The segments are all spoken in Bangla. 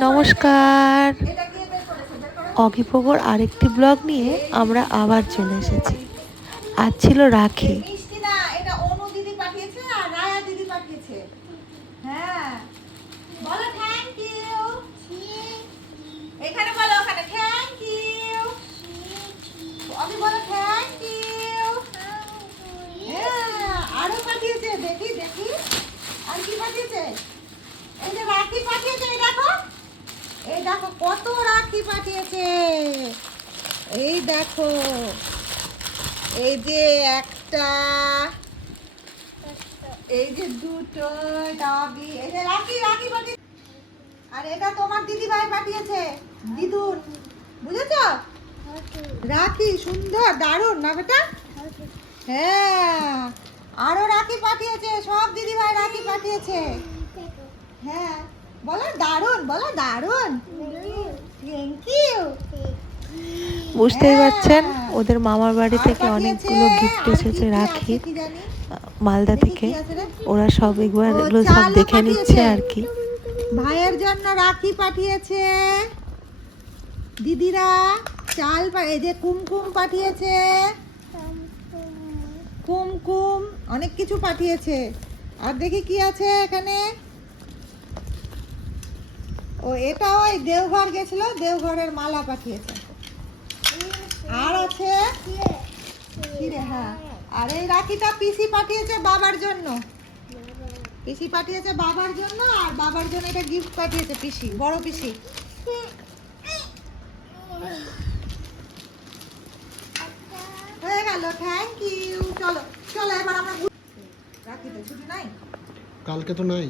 নমস্কার, অগিপ্রভুর আরেকটি ব্লগ নিয়ে আমরা আবার চলে এসেছি। আজ ছিল রাখি। আরো পাঠিয়েছে, দেখি দেখি আর কি পাঠিয়েছে। এই যে রাখি পাঠিয়েছে, এই দেখো কত রাখি পাঠিয়েছে। এই দেখো, এই যে একটা, এই যে দুটো ডাবি, এই যে রাখি রাখি পাঠিয়েছে। আর এটা তোমার দিদি ভাই পাঠিয়েছে, দিদুন, বুঝেছো? রাখি সুন্দর, দারুণ না বেটা? হ্যাঁ, আরো রাখি পাঠিয়েছে, সব দিদি ভাই রাখি পাঠিয়েছে। হ্যাঁ, বলো দারুণ, বলো দারুণ। Thank you. বুঝতেই পারছেন, ওদের মামার বাড়ি থেকে অনেকগুলো গিফট এসেছে রাখি, মালদা থেকে। ওরা সব এগুলো সব দেখে নিচ্ছে আর কি। ভাইয়ের জন্য রাখি পাঠিয়েছে দিদিরা, চাল, এই যে কুমকুম পাঠিয়েছে, কুমকুম অনেক কিছু পাঠিয়েছে। আর দেখি কি আছে এখানে। ও, এটা ওই দেওঘর গেছিল, দেওঘরের মালা পাঠিয়েছে। আর আছে, হ্যাঁ, আর এই রাখিটা পিসি পাঠিয়েছে বাবার জন্য। পিসি পাঠিয়েছে বাবার জন্য, আর বাবার জন্য এটা গিফট পাঠিয়েছে পিসি, বড় পিসি। হয়ে গেল, থ্যাংক ইউ। চলো চলো এবার আমরা রাখিতে ছুটি নাই, কালকে তো নাই।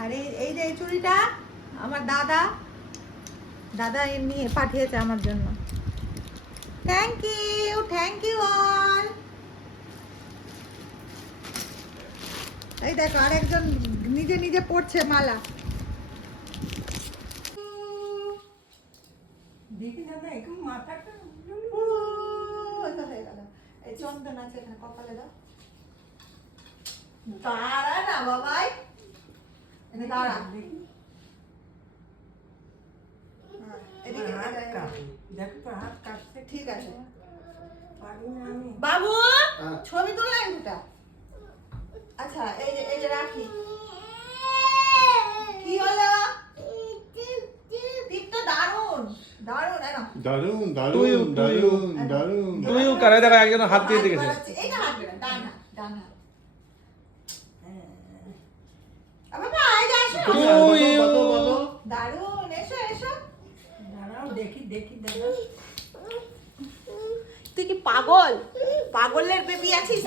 আর এই যে এই চুড়িটা আমার দাদা নিয়ে পাঠিয়েছে আমার জন্য। Thank you all. এই দেখো আরেকজন নিজে নিজে পড়ছে মালা। দেখি না এখন মাথাটা হয়ে গেল। এই চন্দন আছে এখানে, কপালে দাও। দাঁড়া না বাবাই, দাঁড়া। ঠিক আছে বাবু, ছবি তুললেন দুটা। আচ্ছা, এই যে রাখি। কি হলো? টিপটা দারুণ দারুণ, দারুন দারুন দারুন দারুন। তুইও করে দেখো, একজন হাত দিয়ে দিয়েছে। এইটা হাত দিবেন, ডান হাত। বাবা এই যে আসো। দারুণ, এসো এসো। দাঁড়াও দেখি দাদা। তুই কি পাগলের বেবি আছিস?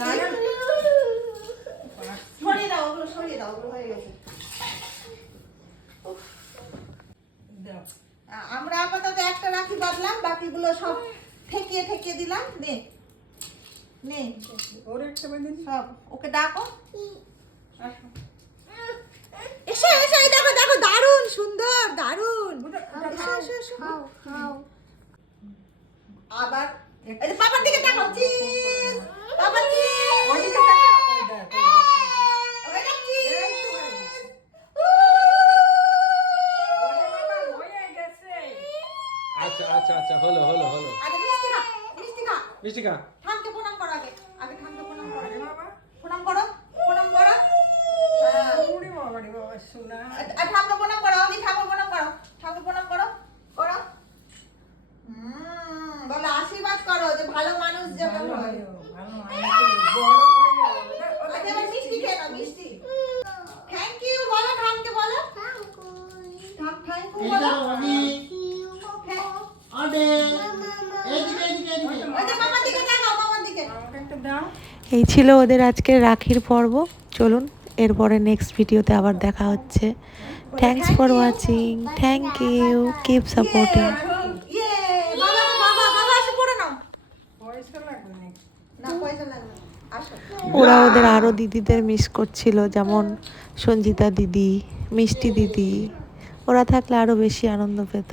সরিয়ে দাও ওগুলো, হয়ে গেছে। আমরা আপাতত একটা রাখি বাঁধলাম, বাকিগুলো সব ঠেকিয়ে দিলাম। নে ওর একটা বেঁধে সব, ওকে ডাকো। এসো এই দেখো দারুণ সুন্দর, দারুণ। এসো আবার এই যে বাবার দিকে তাকাও, চিজ বাবা, চিজ ওইদিকে তাকাও, ওই দেখ চিজ। আচ্ছা, হলো। আরে মিষ্টি খা। মিষ্টিকা ঠামকে প্রণাম করো, আগে ঠামকে প্রণাম করো। প্রণাম করো। বাবা সোনা, ঠামকে প্রণাম করো, আমি ঠাকুর প্রণাম করো। বলো আশীর্বাদ করো যে ভালো মানুষ যেন হয়। আচ্ছা, এবার মিষ্টি খেয়ে নাও, মিষ্টি। থ্যাংক ইউ বলো, ঠামকে বলো। থ্যাংক ইউ বলো। এই ছিল ওদের আজকের রাখির পর্ব। চলুন এরপরে নেক্সট ভিডিওতে আবার দেখা হচ্ছে। Thanks for watching, thank you, keep supporting. ওরা ওদের আরও দিদিদের মিস করছিল, যেমন সঞ্জিতা দিদি, মিষ্টি দিদি। ওরা থাকলে আরও বেশি আনন্দ পেত।